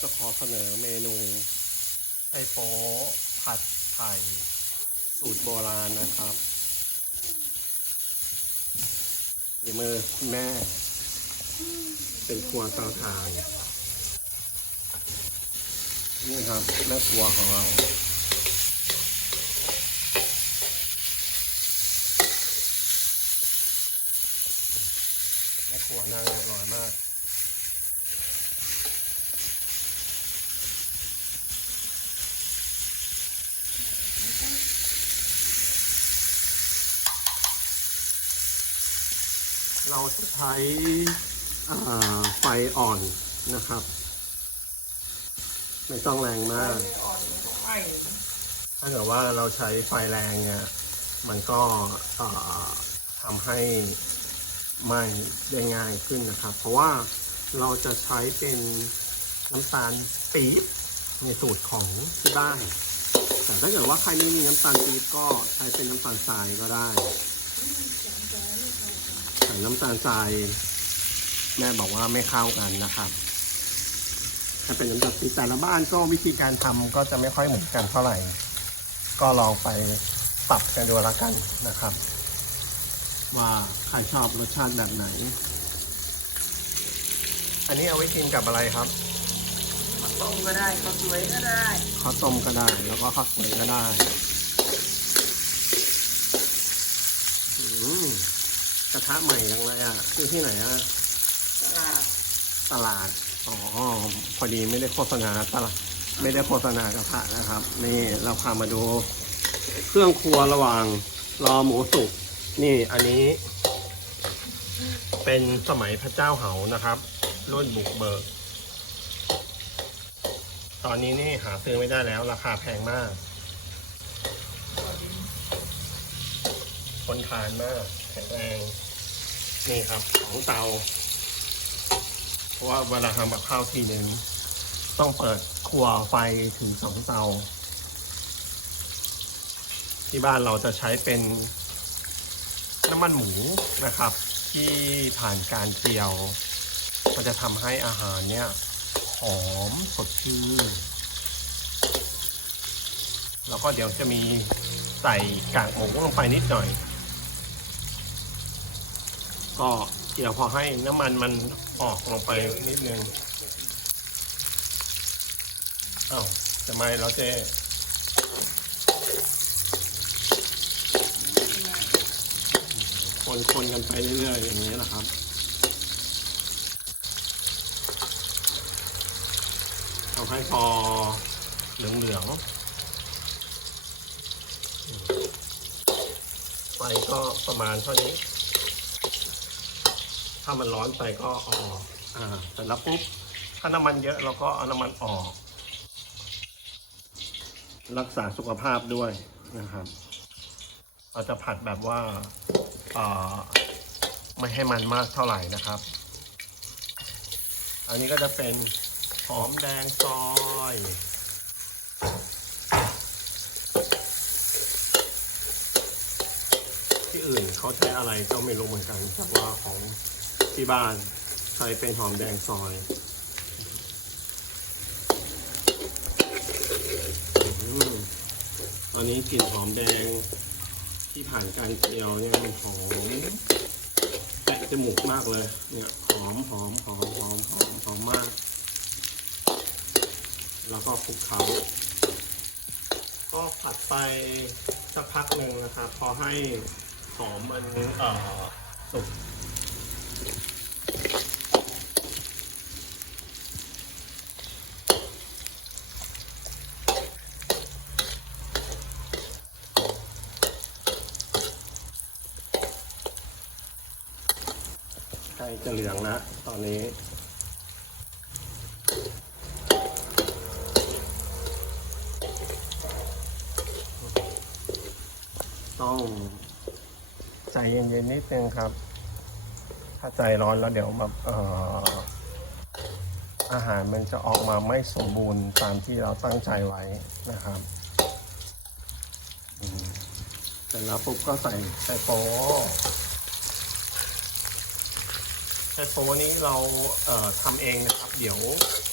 จะขอเสนอเมนูไข่โป๊ผัดไข่สูตรโบราณนะครับฝีมือคุณแม่ เป็นครัวเตาถ่านนี่ครับแม่ครัวของเรา แม่ครัวนั่งเรียบร้อยมาก เราจะใช้ไฟอ่อนนะครับ ไม่ต้องแรงมาก ถ้าเกิดว่าเราใช้ไฟแรงเนี่ยมันก็ทำให้ไหม้ได้ง่ายขึ้นนะครับ เพราะว่าเราจะใช้เป็นน้ำตาลปี๊บในสูตรของที่บ้าน แต่ถ้าเกิดว่าใครไม่มีน้ำตาลปี๊บก็ใช้เป็นน้ำตาลทรายก็ได้ แต่น้ำตาลทรายแม่บอกว่าไม่เข้ากันนะครับ ถ้าเป็นน้ำตาลปี๊บแต่ละบ้านก็วิธีการทำก็จะไม่ค่อยเหมือนกันเท่าไหร่ ก็ลองไปปรับกันดูแล้วกันนะครับ ว่าใครชอบรสชาติแบบไหน อันนี้เอาไว้กินกับอะไรครับข้าวต้มก็ได้ข้าวสวยก็ได้ข้าวต้มก็ได้แล้วก็ข้าวสวยก็ได้อืม กระทะใหม่ยังเลยอะซื้อที่ไหนอะตลาดตลาดอ๋อพอดีไม่ได้โฆษณาตลาดไม่ได้โฆษณากระทะนะครับ นี่เราพามาดู เครื่องครัวระหว่างรอหมูสุกนี่อันนี้ เป็นสมัยพระเจ้าเหานะครับรุ่นบุกเบิก ตอนนี้นี่หาซื้อไม่ได้แล้ว ราคาแพงมาก คนทานมาก แข็งแรงนี่ครับของเตา เพราะว่าเวลาทำกับข้าวทีหนึ่งต้องเปิดครัวไฟถึงสองเตา ที่บ้านเราจะใช้เป็นน้ำมันหมูนะครับ ที่ผ่านการเจียวก็จะทำให้อาหารเนี่ยหอมสดชื่น แล้วก็เดี๋ยวจะมีใส่กากหมูลงไปนิดหน่อย ก็เกี่ยวพอให้น้ำมันมันออกลงไปนิดนึงอ้าวทำไมเราเจคนคนๆกันไปเรื่อยๆอย่างนี้นะครับเอาให้พอเหลืองๆไฟก็ประมาณเท่านี้ ถ้ามันร้อนไปก็เอาออกอ่าเสร็จแล้วปุ๊บถ้าน้ำมันเยอะเราก็เอาน้ำมันออก รักษาสุขภาพด้วยนะครับ เราจะผัดแบบว่าอ่อไม่ให้มันมากเท่าไหร่นะครับ อันนี้ก็จะเป็นหอมแดงซอยที่อื่นเขาใช้อะไรก็ไม่รู้เหมือนกันแต่ว่าของ ที่บ้านใช้เป็นหอมแดงซอยอืมตอนนี้กลิ่นหอมแดงที่ผ่านการเจียวเนี่ยมันหอมแตะจมูกมากเลย เนี่ยหอมหอมหอมหอมหอมหอมมาก แล้วก็คลุกเคล้าก็ผัดไปสักพักหนึ่งนะครับ พอให้หอมมันเอ่อสุก จะเหลืองแล้วตอนนี้ ต้องใจเย็นๆนิดนึงครับ ถ้าใจร้อนแล้วเดี๋ยวแบบเอ่ออาหารมันจะออกมาไม่สมบูรณ์ตามที่เราตั้งใจไว้นะครับอืมเสร็จแล้วปุ๊บก็ใส่ใส่โป๊ ไชโป๊นี้เราเทำเองนะครับ เดี๋ยว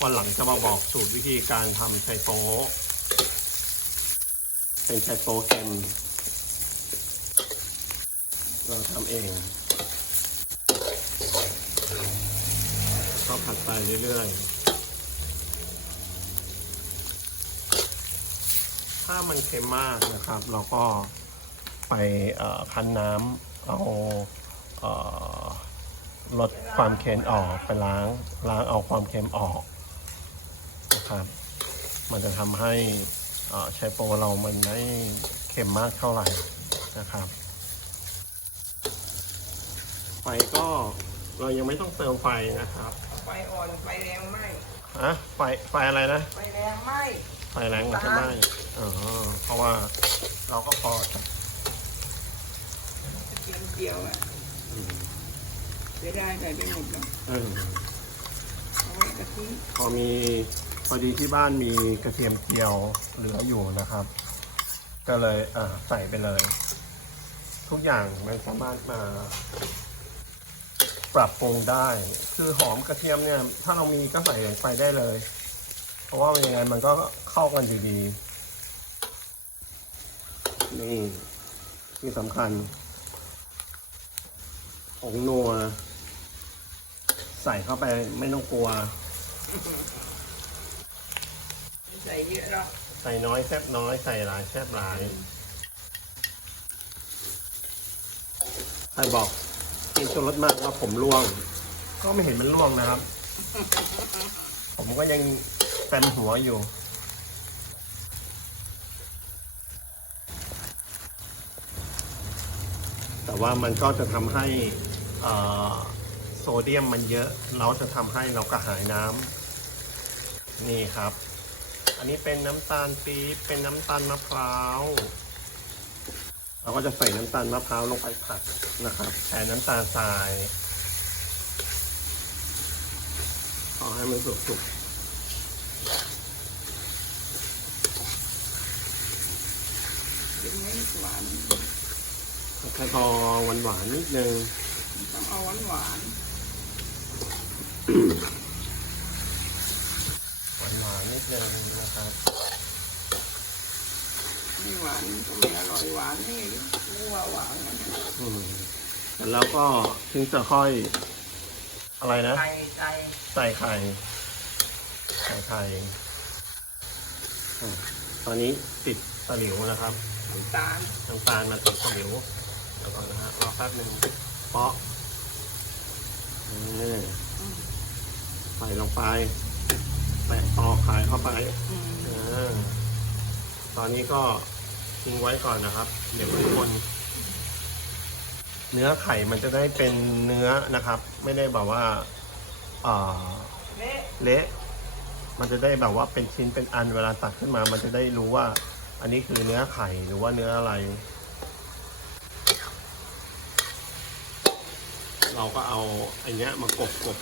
วันหลังจะมาบอกสูตรวิธีการทำไชโป๊เป็นไชโป๊เค็มเราทำเองก็ผัดไปเรื่อยๆ ถ้ามันเค็มมากนะครับ เราก็ไปคั้นน้ำเอาเอ ลดความเค็มออกไปล้างล้างเอาความเค็มออกนะครับมันจะทำให้เอ่อไชโปเรามันไม่เค็มมากเท่าไหร่นะครับไฟก็เรายังไม่ต้องเติมไฟนะครับ ไฟอ่อนไฟแรงไหมอะไฟไฟอะไรนะ ไฟแรงไหมไฟแรงมันจะไหม้อ๋อเพราะว่าเราก็พอจะเจียวเจียวอะอืม เสียดายใส่ไปหมดแล้วเออเอาไว้กะทิพอมีพอดีที่บ้านมีกระเทียมเจียวเหลืออยู่นะครับ ก็เลยอ่าใส่ไปเลย ทุกอย่างมันสามารถมา ปรับปรุงได้ คือหอมกระเทียมเนี่ย ถ้าเรามีก็ใส่ไปได้เลย เพราะว่ามันยังไงมันก็เข้ากันอยู่ดีนี่ที่สำคัญผงนัว ใส่เข้าไปไม่ต้องกลัวไม่ใส่เยอะหรอกใส่น้อยแซบน้อยใส่หลายแซบหลายใครบอกกินชูรสมากว่าผมร่วง ก็ไม่เห็นมันร่วงนะครับ ผมก็ยังเต็มหัวอยู่แต่ว่ามันก็จะทำให้เอ่อ โซเดียมมันเยอะ เราจะทำให้เรากระหายน้ำนี่ครับ อันนี้เป็นน้ำตาลปี๊บเป็นน้ำตาลมะพร้าวเราก็จะใส่น้ำตาลมะพร้าวลงไปผัดนะครับแทนน้ำตาลทรายขอให้มันสุกกินไม่หวานๆแค่พอหวานๆนิดนึง ต้องเอาหวานหวาน หวานๆนิดนึงนะครับไม่หวานก็ไม่อร่อยหวานนี่รู้ว่าหวานมันอืมแล้วก็ถึงจะค่อย อะไรนะ ไก่ไก่ใส่ไข่ใส่ไข่อะตอนนี้ติดตะหลิวนะครับ น้ำตาลน้ำตาลมาติดตะหลิวเดี๋ยวก่อนนะฮะรอแป๊บหนึ่งเปาะนี่ใส่ลงไปแปะตอกไข่เข้าไปอืมอ่าตอนนี้ก็ทิ้งไว้ก่อนนะครับ เดี๋ยวทุกคน เนื้อไข่มันจะได้เป็นเนื้อนะครับ ไม่ได้แบบว่าอ่าเละเละมันจะได้แบบว่าเป็นชิ้นเป็นอันเวลาตักขึ้นมา มันจะได้รู้ว่า อันนี้คือเนื้อไข่หรือว่าเนื้ออะไร เราก็เอาอันเนี้ยมากบกบ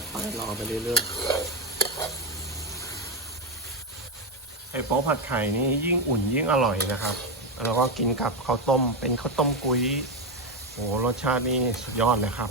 บไปรอไปเรื่อยๆไอโป๊ผัดไข่นี่ยิ่งอุ่นยิ่งอร่อยนะครับ แล้วก็กินกับข้าวต้มเป็นข้าวต้มกุ้ยโอ้รสชาตินี่สุดยอดเลยครับ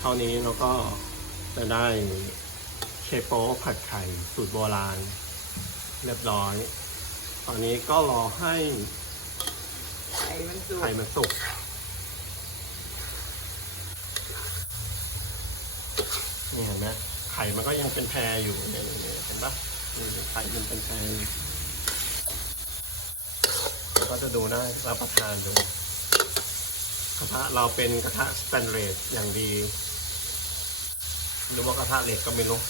เท่านี้เราก็ จะได้เชโป๊ผัดไข่สูตรโบราณ เรียบร้อย ตอนนี้ก็รอให้ไก่มันสุกไข่มันสุกนี่เห็นไหมไข่มันก็ยังเป็นแพรอยู่เนี่ยเห็นปะไข่มันเป็นแพร่ก็จะดูน่ารับประทานดูกระทะเราเป็นกระทะสแตนเลสอย่างดี หรือว่ากระทะเหล็กก็ไม่รู้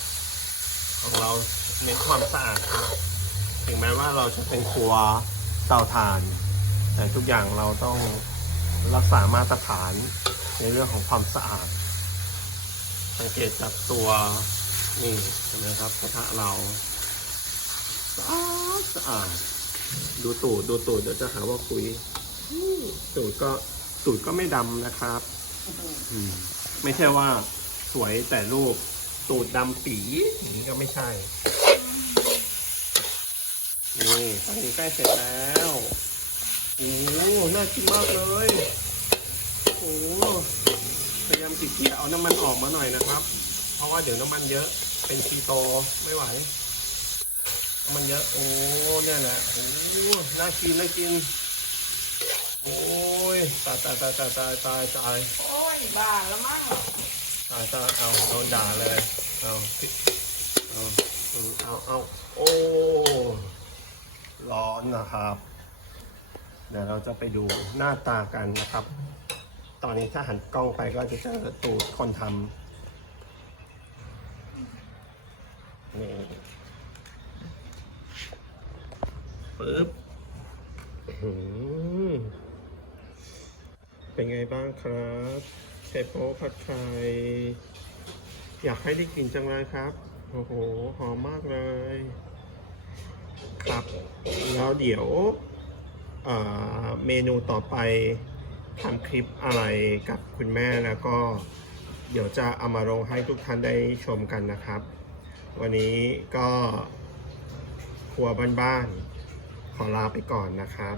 ของเราเน้นความสะอาดถึงแม้ว่าเราจะเป็นครัวเตาถ่าน แต่ทุกอย่างเราต้องรักษามาตรฐานในเรื่องของความสะอาด สังเกตจากตัวนี่เห็นไหมครับกระทะเราสะอาดดสะอาดดูตูดดูตูดเดี๋ยวจะหาว่าคุยตูดก็ตูดก็ไม่ดำนะครับ ไม่ใช่ว่า สวยแต่รูปตูดดำปีอย่างนี้ก็ไม่ใช่ นี่ตอนนี้ใกล้เสร็จแล้วโอ้น่ากินมากเลยโอ้พยายามติดเกียเอาน้ำมันออกมาหน่อยนะครับ เพราะว่าเดี๋ยวน้ำมันเยอะเป็นคีโตไม่ไหวน้ำมันเยอะ โอ้เนี่ยแหละโอ้น่ากินน่ากิน โอ้ยตายตายตายตายตายตายตายโอ้ยบ้าแล้วมั้งายตาเอาเอาด่าเลยเอาพี่เอาเอาเอาโอ้ร้อนนะครับ เดี๋ยวเราจะไปดูหน้าตากันนะครับ ตอนนี้ถ้าหันกล้องไปก็จะเจอตูดคนทำนี่ปึ๊บเป็นไงบ้างครับ เชฟโป๊ผัดไทยอยากให้ได้กินจังเลยครับ โอ้โห หอมมากเลย ครับ แล้วเดี๋ยวเอ่อเมนูต่อไปทำคลิปอะไรกับคุณแม่แล้วก็ เดี๋ยวจะเอามาลงให้ทุกท่านได้ชมกันนะครับ วันนี้ก็ครัวบ้านๆ ขอลาไปก่อนนะครับ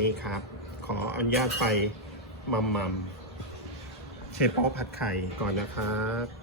นี่ครับ ขออนุญาตไปมัมมัม เชฟโป๊ผัดไข่ก่อนนะครับ